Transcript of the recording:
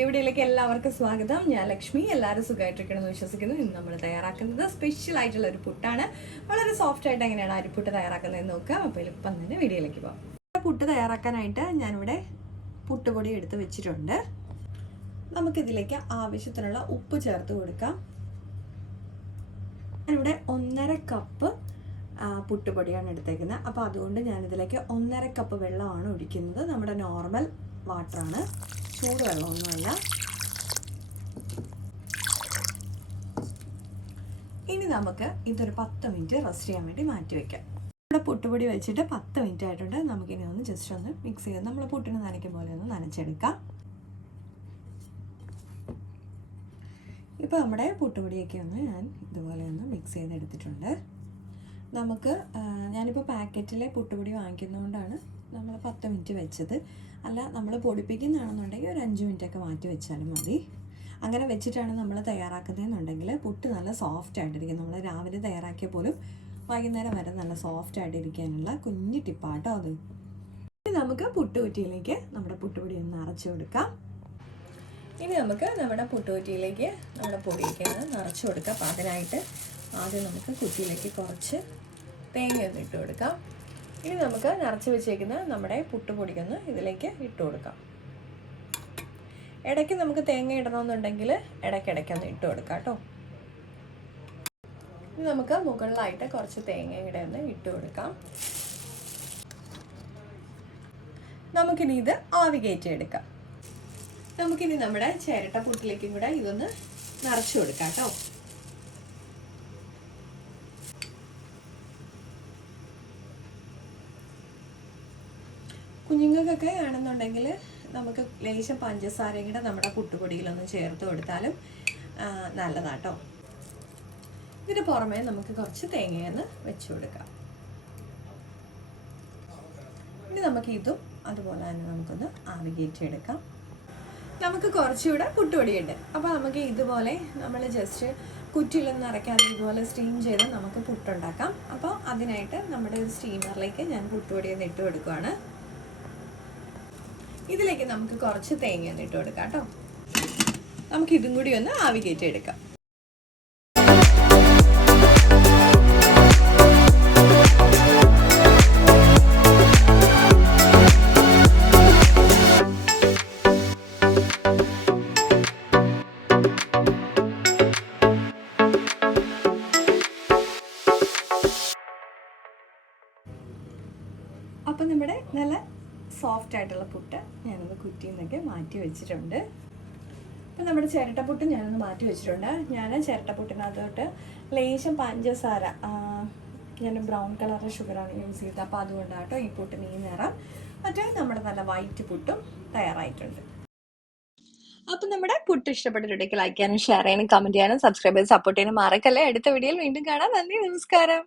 പുതിയ വീഡിയോയിലേക്ക് എല്ലാവർക്കും സ്വാഗതം. ഞാൻ ലക്ഷ്മി. എല്ലാവരും സുഖമായിട്ടിരിക്കണമെന്ന് വിശ്വസിക്കുന്നു. ഇന്ന് നമ്മൾ തയ്യാറാക്കുന്നത് സ്പെഷ്യൽ ആയിട്ടുള്ള ഒരു പുട്ടാണ്. വളരെ സോഫ്റ്റ് ആയിട്ട് എങ്ങനെയാണ് അരിപ്പുട്ട് തയ്യാറാക്കുന്നതെന്ന് നോക്കാം. അപ്പോൾ ഇപ്പം തന്നെ വീഡിയോയിലേക്ക് പോകാം. പുട്ട് തയ്യാറാക്കാനായിട്ട് ഞാനിവിടെ പുട്ടുപൊടി എടുത്ത് വെച്ചിട്ടുണ്ട്. നമുക്കിതിലേക്ക് ആവശ്യത്തിനുള്ള ഉപ്പ് ചേർത്ത് കൊടുക്കാം. ഞാനിവിടെ 1.5 കപ്പ് പുട്ടുപൊടിയാണ് എടുത്തേക്കുന്നത്. അപ്പോൾ അതുകൊണ്ട് ഞാനിതിലേക്ക് 1.5 കപ്പ് വെള്ളമാണ് ഒഴിക്കുന്നത്. നമ്മുടെ നോർമൽ വാട്ടറാണ്, ചൂടുവെള്ളമൊന്നുമല്ല. ഇനി നമുക്ക് ഇതൊരു 10 മിനിറ്റ് റെസ്റ്റ് ചെയ്യാൻ വേണ്ടി മാറ്റി വയ്ക്കാം. നമ്മുടെ പുട്ടുപൊടി വെച്ചിട്ട് 10 മിനിറ്റ് ആയിട്ടുണ്ട്. നമുക്കിനി ഒന്ന് ജസ്റ്റ് ഒന്ന് മിക്സ് ചെയ്ത് നമ്മൾ പുട്ടിന് നനയ്ക്കും പോലെ ഒന്ന് നനച്ചെടുക്കാം. ഇപ്പോൾ നമ്മുടെ പുട്ടുപൊടിയൊക്കെ ഒന്ന് ഞാൻ ഇതുപോലെ ഒന്ന് മിക്സ് ചെയ്തെടുത്തിട്ടുണ്ട്. നമുക്ക് ഞാനിപ്പോൾ പാക്കറ്റിലെ പുട്ടുപൊടി വാങ്ങിക്കുന്നതുകൊണ്ടാണ് നമ്മൾ 10 മിനിറ്റ് വെച്ചത്. അല്ല, നമ്മൾ പൊടിപ്പിക്കുന്നതാണെന്നുണ്ടെങ്കിൽ ഒരു 5 മിനിറ്റൊക്കെ മാറ്റി വെച്ചാലും മതി. അങ്ങനെ വെച്ചിട്ടാണ് നമ്മൾ തയ്യാറാക്കുന്നതെന്നുണ്ടെങ്കിൽ പുട്ട് നല്ല സോഫ്റ്റ് ആയിട്ടിരിക്കും. നമ്മൾ രാവിലെ തയ്യാറാക്കിയ പോലും വൈകുന്നേരം വരെ നല്ല സോഫ്റ്റ് ആയിട്ടിരിക്കാനുള്ള കുഞ്ഞു ടിപ്പാട്ടോ അത്. ഇനി നമുക്ക് പുട്ടുകുറ്റിയിലേക്ക് നമ്മുടെ പുട്ടുപൊടി ഒന്ന് നിറച്ച് കൊടുക്കാം. ഇനി നമുക്ക് നമ്മുടെ പുട്ടുകുറ്റിയിലേക്ക് നമ്മുടെ പൊടിയൊക്കെ ഒന്ന് നിറച്ച് കൊടുക്കാം. അപ്പോൾ അതിനായിട്ട് ആദ്യം നമുക്ക് കുറ്റിയിലേക്ക് കുറച്ച് തേങ്ങ ഒന്ന് ഇട്ട് കൊടുക്കാം. ഇനി നമുക്ക് നിറച്ച് വെച്ചേക്കുന്ന നമ്മുടെ പുട്ടുപൊടിക്കൊന്ന് ഇതിലേക്ക് ഇട്ട് കൊടുക്കാം. ഇടയ്ക്ക് നമുക്ക് തേങ്ങ ഇടണമെന്നുണ്ടെങ്കിൽ ഇടയ്ക്കിടയ്ക്കൊന്ന് ഇട്ട് കൊടുക്കാം കേട്ടോ. ഇനി നമുക്ക് മുകളിലായിട്ട് കുറച്ച് തേങ്ങയുടെ ഒന്ന് ഇട്ട് കൊടുക്കാം. നമുക്കിനി ഇത് ആവി കയറ്റിയെടുക്കാം. നമുക്കിനി നമ്മുടെ ചിരട്ട പുട്ടിലേക്കും കൂടെ ഇതൊന്ന് നിറച്ച് കൊടുക്കാം കേട്ടോ. കുഞ്ഞുങ്ങൾക്കൊക്കെ ആണെന്നുണ്ടെങ്കിൽ നമുക്ക് ലേശം പഞ്ചസാരയും കൂടെ നമ്മുടെ പുട്ടുപൊടിയിലൊന്ന് ചേർത്ത് കൊടുത്താലും നല്ലതാട്ടോ. ഇതിന് പുറമെ നമുക്ക് കുറച്ച് തേങ്ങയൊന്ന് വെച്ച് കൊടുക്കാം. ഇനി നമുക്ക് ഇതും അതുപോലെ തന്നെ നമുക്കൊന്ന് ആവി കയറ്റിയെടുക്കാം. നമുക്ക് കുറച്ചുകൂടെ പുട്ടുപൊടിയുണ്ട്. അപ്പോൾ നമുക്ക് ഇതുപോലെ നമ്മൾ ജസ്റ്റ് കുറ്റിയിലൊന്നും നിറയ്ക്കാതെ ഇതുപോലെ സ്റ്റീം ചെയ്ത് നമുക്ക് പുട്ടുണ്ടാക്കാം. അപ്പോൾ അതിനായിട്ട് നമ്മുടെ ഒരു സ്റ്റീമറിലേക്ക് ഞാൻ പുട്ടുപൊടിയൊന്ന് ഇട്ട് കൊടുക്കുകയാണ്. ഇതിലേക്ക് നമുക്ക് കുറച്ച് തേങ്ങ ഒന്ന് ഇട്ട് കൊടുക്കാം കേട്ടോ. നമുക്ക് ഇതും കൂടി ഒന്ന് ആവി കയറ്റി എടുക്കാം. അപ്പം നമ്മുടെ നല്ല സോഫ്റ്റ് ആയിട്ടുള്ള പുട്ട് ഞാനൊന്ന് കുറ്റിയിൽ നിന്നൊക്കെ മാറ്റി വെച്ചിട്ടുണ്ട്. അപ്പം നമ്മുടെ ചിരട്ടപ്പുട്ട് ഞാനൊന്ന് മാറ്റി വെച്ചിട്ടുണ്ട്. ഞാൻ ചിരട്ടപ്പുട്ടിനകത്തോട്ട് ലേശം പഞ്ചസാര, ഞാൻ ബ്രൗൺ കളർ ഷുഗറാണ് യൂസ് ചെയ്തത്. അപ്പോൾ അതുകൊണ്ടാട്ടോ ഈ പുട്ടിന് ഈ നിറം. മറ്റേ നമ്മുടെ നല്ല വൈറ്റ് പുട്ടും തയ്യാറായിട്ടുണ്ട്. അപ്പം നമ്മുടെ പുട്ട് ഇഷ്ടപ്പെട്ടിട്ടുണ്ടെങ്കിൽ ലൈക്ക് ചെയ്യാനും ഷെയർ ചെയ്യാനും കമൻറ്റ് ചെയ്യാനും സബ്സ്ക്രൈബ് ചെയ്ത് സപ്പോർട്ട് ചെയ്യാനും മറക്കല്ലേ. അടുത്ത വീഡിയോയിൽ വീണ്ടും കാണാം. നന്ദി, നമസ്കാരം.